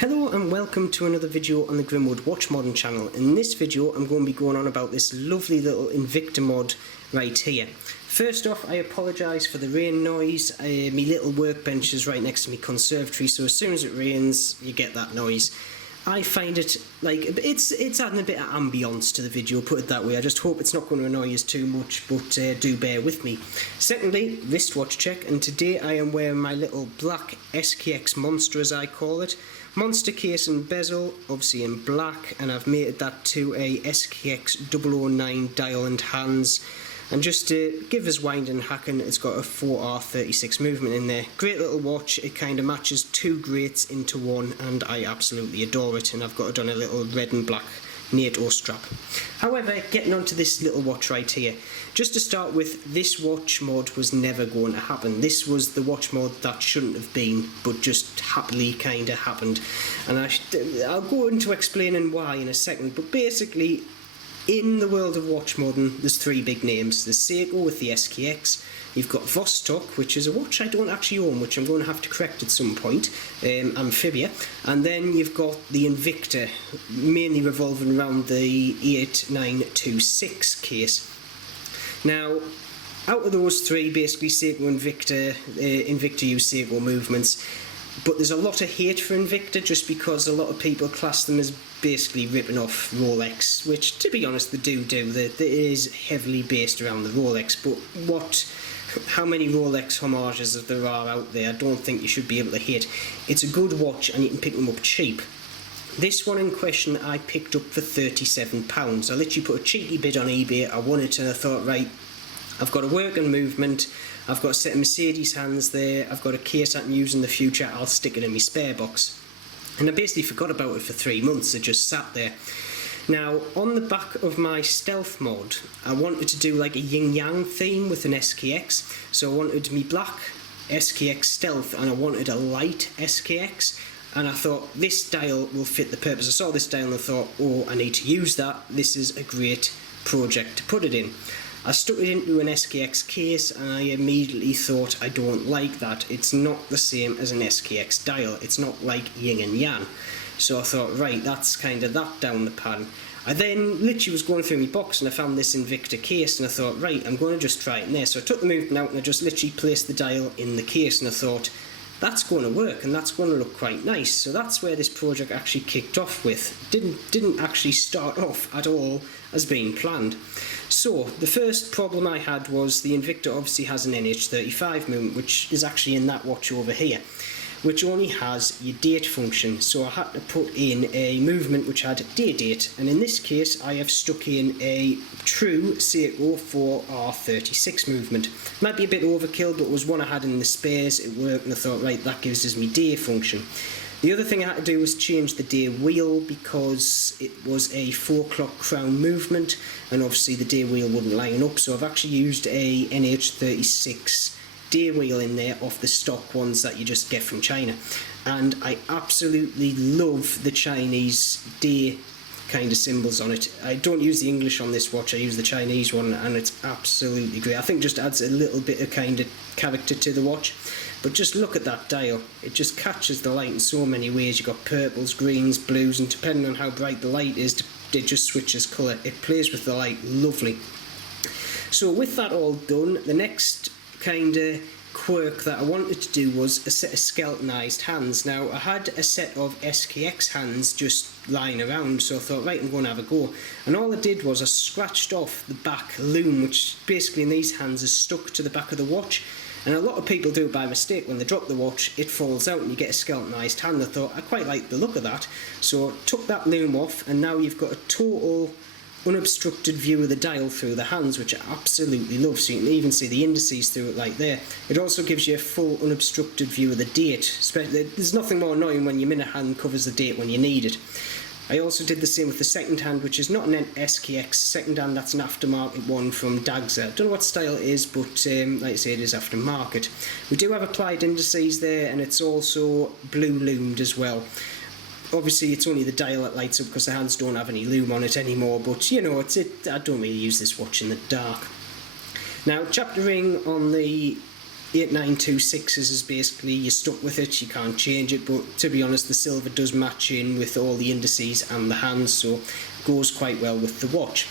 Hello and welcome to another video on the Grimwood Watch Modding channel. In this video I'm going to be going on about this lovely little Invicta mod right here. First off, I apologise for the rain noise. My little workbench is right next to my conservatory, so as soon as it rains you get that noise. I find it like it's adding a bit of ambience to the video, put it that way. I just hope it's not going to annoy you too much, but do bear with me. Secondly, wristwatch check, and today I am wearing my little black SKX Monster, as I call it. Monster case and bezel, obviously in black, and I've mated that to a SKX 009 dial and hands. And just to give us winding and hacking, it's got a 4R36 movement in there. Great little watch. It kind of matches two greats into one, and I absolutely adore it. And I've got it on a little red and black NATO strap. However, getting onto this little watch right here, just to start with, this watch mod was never going to happen. This was the watch mod that shouldn't have been, but just happily kind of happened. And I'll go into explaining why in a second, but basically, in the world of watch modding, there's three big names. There's Seiko with the SKX, you've got Vostok, which is a watch I don't actually own, which I'm going to have to correct at some point, Amphibia, and then you've got the Invicta, mainly revolving around the 8926 case. Now, out of those three, basically Seiko and Invicta use Seiko movements, but there's a lot of hate for Invicta just because a lot of people class them as basically ripping off Rolex, which, to be honest, they do. It is heavily based around the Rolex, but how many Rolex homages there are out there, I don't think you should be able to hate. It's a good watch and you can pick them up cheap. This one in question I picked up for £37. I literally put a cheeky bid on eBay. I won it and I thought, right, I've got a working movement, I've got a set of Mercedes hands there, I've got a case I can use in the future, I'll stick it in my spare box. And I basically forgot about it for 3 months, it just sat there. Now, on the back of my stealth mod, I wanted to do like a yin-yang theme with an SKX. So I wanted me black SKX stealth and I wanted a light SKX. And I thought this dial will fit the purpose. I saw this dial and I thought, oh, I need to use that. This is a great project to put it in. I stuck it into an SKX case and I immediately thought, I don't like that. It's not the same as an SKX dial. It's not like yin and yang. So I thought, right, that's kind of that down the pan. I then literally was going through my box and I found this Invicta case and I thought, right, I'm going to just try it in there. So I took the movement out and I just literally placed the dial in the case and I thought, that's going to work and that's going to look quite nice. So that's where this project actually kicked off with. Didn't actually start off at all as being planned. So the first problem I had was the Invicta obviously has an NH35 movement, which is actually in that watch over here, which only has your date function. So I had to put in a movement which had day date, and in this case I have stuck in a true Seiko 4R36 movement. Might be a bit overkill, but it was one I had in the spares, it worked, and I thought, right, that gives us my day function. The other thing I had to do was change the day wheel because it was a 4 o'clock crown movement and obviously the day wheel wouldn't line up, so I've actually used a NH36 day wheel in there off the stock ones that you just get from China. And I absolutely love the Chinese day kind of symbols on it. I don't use the English on this watch, I use the Chinese one, and it's absolutely great. I think it just adds a little bit of kind of character to the watch. But just look at that dial, it just catches the light in so many ways. You've got purples, greens, blues, and depending on how bright the light is, it just switches colour. It plays with the light lovely. So with that all done, the next kind of quirk that I wanted to do was a set of skeletonized hands. Now I had a set of SKX hands just lying around, so I thought, right, I'm going to have a go. And all I did was I scratched off the back loom, which basically in these hands is stuck to the back of the watch. And a lot of people do it by mistake. When they drop the watch, it falls out and you get a skeletonized hand. I thought, I quite like the look of that, so I took that loom off, and now you've got a total unobstructed view of the dial through the hands, which I absolutely love. So you can even see the indices through it like there. It also gives you a full unobstructed view of the date. There's nothing more annoying when your minute hand covers the date when you need it. I also did the same with the second hand, which is not an SKX second hand, that's an aftermarket one from Dagza. I don't know what style it is, but like I say, it is aftermarket. We do have applied indices there, and it's also blue loomed as well. Obviously it's only the dial that lights up because the hands don't have any loom on it anymore, but you know, I don't really use this watch in the dark. Now, chapter ring on the 8926s is basically, you're stuck with it, you can't change it, but to be honest the silver does match in with all the indices and the hands, so goes quite well with the watch.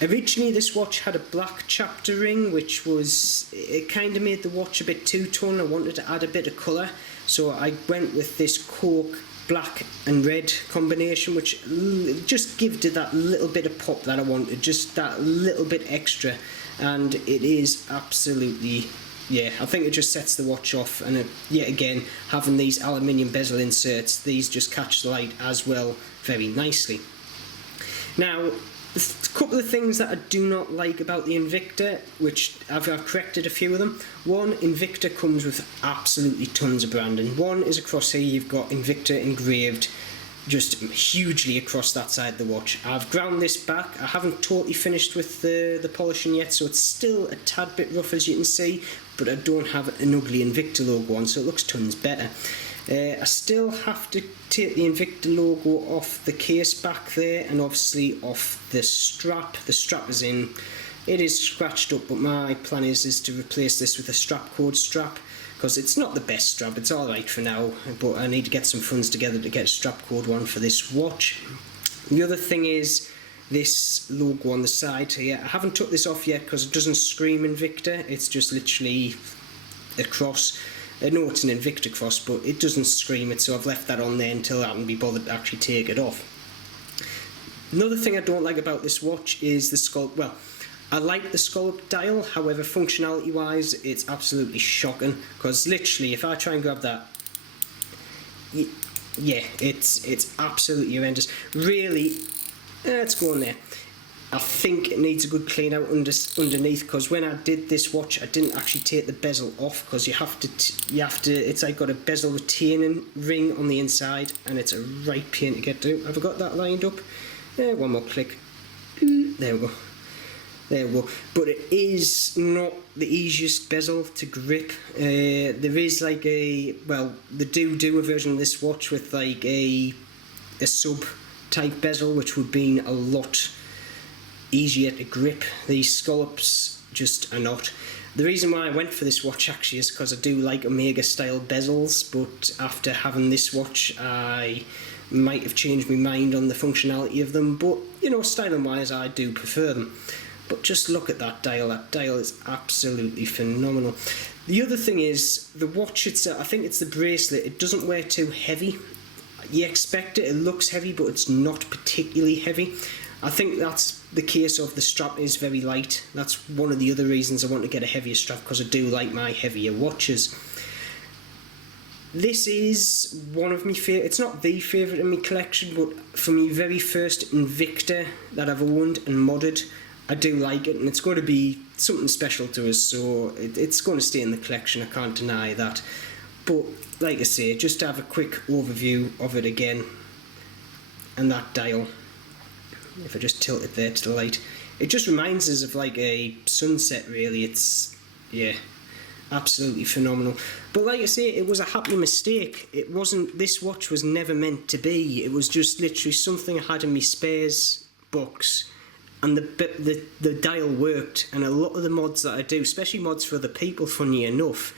Originally this watch had a black chapter ring, which was, it kind of made the watch a bit two-tone. I wanted to add a bit of colour, so I went with this cork black and red combination, which just gives it that little bit of pop that I wanted, just that little bit extra, and it is absolutely, yeah, I think it just sets the watch off. And yet again, having these aluminium bezel inserts, these just catch the light as well very nicely. Now, a couple of things that I do not like about the Invicta, which I've corrected a few of them. One, Invicta comes with absolutely tons of branding. One is across here, you've got Invicta engraved just hugely across that side of the watch. I've ground this back. I haven't totally finished with the polishing yet, so it's still a tad bit rough as you can see, but I don't have an ugly Invicta logo on, so it looks tons better. I still have to take the Invicta logo off the case back there, and obviously off the strap. The strap is in. It is scratched up, but my plan is to replace this with a strap cord strap, because it's not the best strap. It's alright for now, but I need to get some funds together to get a strap cord one for this watch. The other thing is this logo on the side here. I haven't took this off yet because it doesn't scream Invicta. It's just literally a cross. I know it's an Invicta cross, but it doesn't scream it, so I've left that on there until I can be bothered to actually take it off. Another thing I don't like about this watch is the scallop. Well, I like the scallop dial, however functionality wise it's absolutely shocking, because literally if I try and grab that, yeah, it's absolutely horrendous. Really, let's go on there. I think it needs a good clean out underneath, because when I did this watch I didn't actually take the bezel off, because you have to it's like got a bezel retaining ring on the inside, and it's a right pain to get to. Have I got that lined up? One more click. There we go. There we go. But it is not the easiest bezel to grip. There is like a, well, they do a version of this watch with like a sub type bezel, which would be a lot easier to grip. These scallops just are not. The reason why I went for this watch actually is because I do like Omega style bezels, but after having this watch I might have changed my mind on the functionality of them, but you know, styling wise I do prefer them. But just look at that dial is absolutely phenomenal. The other thing is the watch itself. I think it's the bracelet, it doesn't wear too heavy. You expect it, it looks heavy, but it's not particularly heavy. I think that's the case of the strap is very light. That's one of the other reasons I want to get a heavier strap, because I do like my heavier watches. This is one of my favourite, it's not the favourite in my collection, but for my very first Invicta that I've owned and modded, I do like it, and it's going to be something special to us, so it's going to stay in the collection, I can't deny that. But like I say, just to have a quick overview of it again, and that dial, if I just tilt it there to the light, it just reminds us of like a sunset really. It's, yeah, absolutely phenomenal. But like I say, it was a happy mistake. It wasn't, this watch was never meant to be. It was just literally something I had in my spares box, and the dial worked. And a lot of the mods that I do, especially mods for other people, funny enough,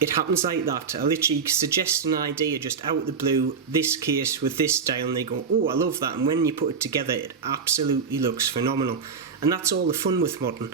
it happens like that. I literally suggest an idea just out of the blue, this case with this dial, and they go, oh, I love that, and when you put it together it absolutely looks phenomenal. And that's all the fun with modding.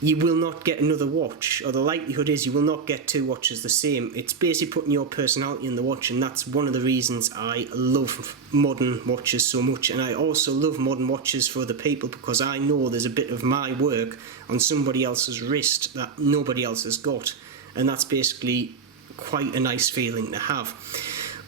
You will not get another watch, or the likelihood is you will not get two watches the same. It's basically putting your personality in the watch, and that's one of the reasons I love modern watches so much. And I also love modern watches for other people, because I know there's a bit of my work on somebody else's wrist that nobody else has got. And that's basically quite a nice feeling to have.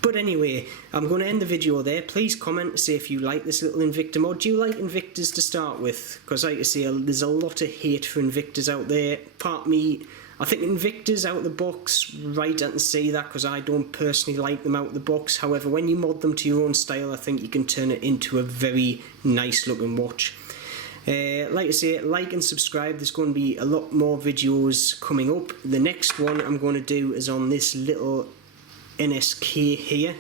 But anyway, I'm going to end the video there. Please comment to say if you like this little Invicta mod. Do you like Invictas to start with? Because like I say, there's a lot of hate for Invictas out there. Part of me, I think Invictas out of the box, right, I can say that, because I don't personally like them out of the box. However, when you mod them to your own style, I think you can turn it into a very nice looking watch. Like I say, like and subscribe. There's going to be a lot more videos coming up. The next one I'm going to do is on this little NSK here,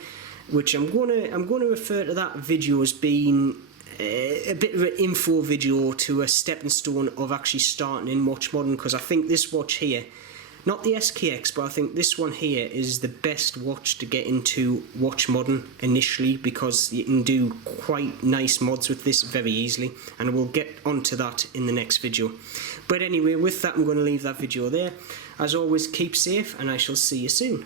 which I'm going to refer to that video as being a bit of an info video to a stepping stone of actually starting in watch modding, because I think this watch here, Not the SKX, but I think this one here is the best watch to get into watch modding initially, because you can do quite nice mods with this very easily, and we'll get onto that in the next video. But anyway, with that, I'm going to leave that video there. As always, keep safe, and I shall see you soon.